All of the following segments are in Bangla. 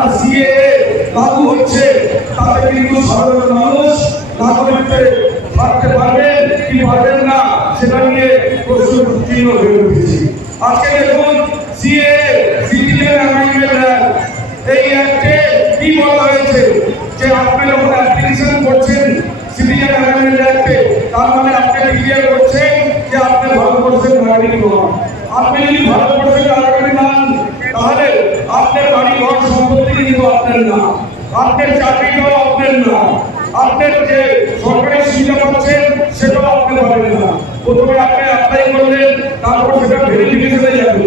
আর সিএ লাগু হচ্ছে তাতে কিন্তু সাধারণ মানুষ নাগরিকতে থাকতে পারবেন কি পারবেন না, সেটা নিয়ে প্রশ্ন উত্তীর্ণ হয়ে উঠেছে। আজকে দেখুন, সিএ সিটিজেন অ্যামেন্ডমেন্ট অ্যাক্ট এই অ্যাক্টে কি বলা হয়েছে? যে আপনি যখন অ্যাপ্লিকেশন করছেন সিটিজেন অ্যামেন্ডমেন্ট অ্যাক্টে তার মানে আপনি ক্লিয়ার করছেন যে আপনি ভারতবর্ষের নাগরিক নন। আপনি যদি ভারতবর্ষের নাগরিক নন, তাহলে আপনার বাড়ি ঘর আপনার চাকরিটাও আপনার না আপনার যে সরকারি সুবিধা পাচ্ছেন সেটাও আপনি পাবেন না প্রথমে আপনি অ্যাপ্লাই করলেন, তারপর সেটা ভেরিফিকেশনে যাবে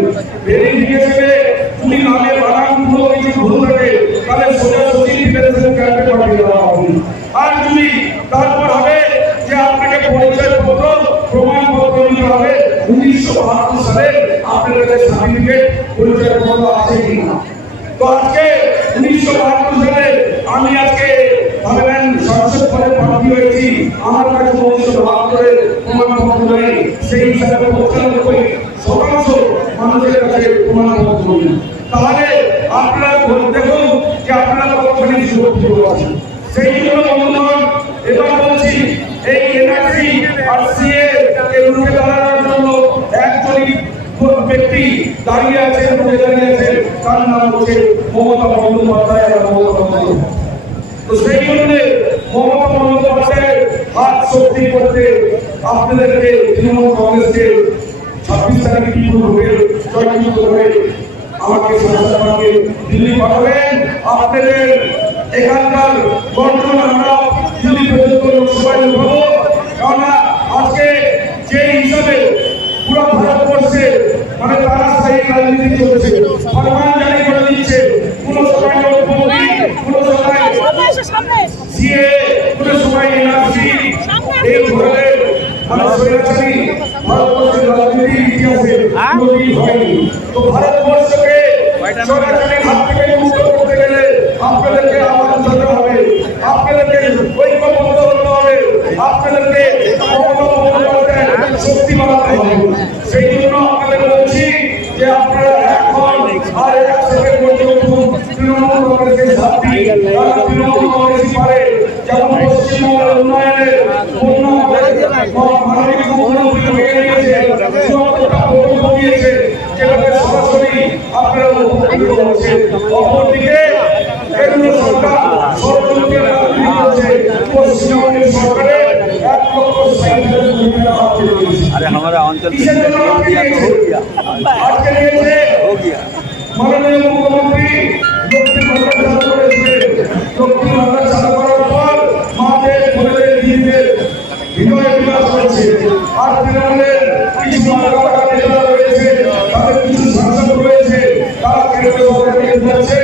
ভেরিফিকেশনে যদি নামে বানান কোনো কিছু ভুল থাকে তাহলে সোজা সত্যি ক্যাম্পে পাঠিয়ে দেওয়া হবে। আর যদি তারপর হবে যে আপনাকে পরিচয়পত্র, প্রমাণপত্র দিতে হবে, উনিশশো বাহাত্তর সালে আপনার কাছে সার্টিফিকেট পরিচয়পত্র আছে কিনা? তো আজকে উনিশশো বাহাত্তর সালে আমি আজকে ভাবলেন সংসদ পদে প্রার্থী হয়েছি। আমার কাছে উনিশশো বাহাত্তরের প্রমাণপত্র নেই। সেই হিসাবে পঁচানব্বই শতাংশ মানুষের কাছে প্রমাণপত্র নেই। তাহলে আপনারা দেখুন যে আপনারা কতখানি সুরক্ষিত আছেন। সেই জন্য বন্ধুগণ, এবার বলছি, এই ব্যক্তি দাঁড়িয়ে আছেন রুখে দাঁড়িয়ে আছেন, তার নাম হচ্ছে মমতা বন্দ্যোপাধ্যায় আর মমতা বন্দ্যোপাধ্যায়। তো সেই জন্য মমতা বন্দ্যোপাধ্যায়ের হাত শক্তি করতে আপনাদেরকে তৃণমূল ছাব্বিশ তারিখে বিপুল করে আমাকে সংস্থাকে দিল্লি পাঠাবেন। আপনাদের এখানকার বর্তমান আমরা দিল্লি পর্যন্ত লোকসভায় উঠাবো কেননা আজকে যে হিসাবে পুরো ভারতবর্ষে মানে তারা সেই রাজনীতি চলছে ফরমান জারি করে দিচ্ছে কোন সময় নোটবন্দি কোন সময় কোন সময় এনআরসি এই ধরনের স্বৈরাচারী ভারতবর্ষের রাজনীতির ইতিহাসে কোনোদিন হয়নি তো ভারতবর্ষকে স্বৈরাচারীর হাত থেকে মুক্ত করতে গেলে আপনাদেরকে আওয়াজ উঠাতে হবে আপনাদেরকে ঐক্যবদ্ধ হতে হবে আপনাদেরকে মমতা বন্দ্যোপাধ্যায়ের শক্তি বাড়াতে হবে সেই জন্য আপনাদের বলছি যে আপনারা এখন আর এক সেকেন্ড পর্যন্ত তৃণমূল কংগ্রেসের সাথে তারা তৃণমূল কংগ্রেসই পারে যেমন পশ্চিমবঙ্গের উন্নয়নে উন্নয়ন মানবিক মুখ্যমন্ত্রী হয়ে গিয়েছে চুয়াত্তরটা প্রকল্প দিয়েছে যেটাকে সরাসরি আপনারা উপকৃত হচ্ছেন অপরদিকে কেন্দ্র সরকার ষড়যন্ত্রের রাজনীতি করছে পশ্চিমবঙ্গের সরকারের এক লক্ষ ষাট হাজার কোটি টাকা হাতে দিয়েছে अरे हमारा अंचल কিসের জন্য हो আটকে गया तो দিয়েছে? हो गया রয়েছেন কিছু মানবতা রয়েছে তাদের কিছু শাসক রয়েছে তারা কেন্দ্রীয় সরকারকে বলছে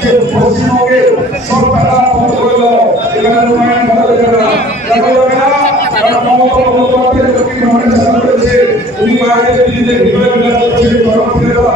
যে পশ্চিমবঙ্গে সরকাররা বন্ধ করে দাও এখানে রূপায়ণ করা যাবে না দেখা যাবে না কারণ মমতা বন্দ্যোপাধ্যায়ের প্রতি মনে করেছে উনি বাইরে দিল্লিতে ভিতরে বিলাস করছিলেন কর্মকর্তারা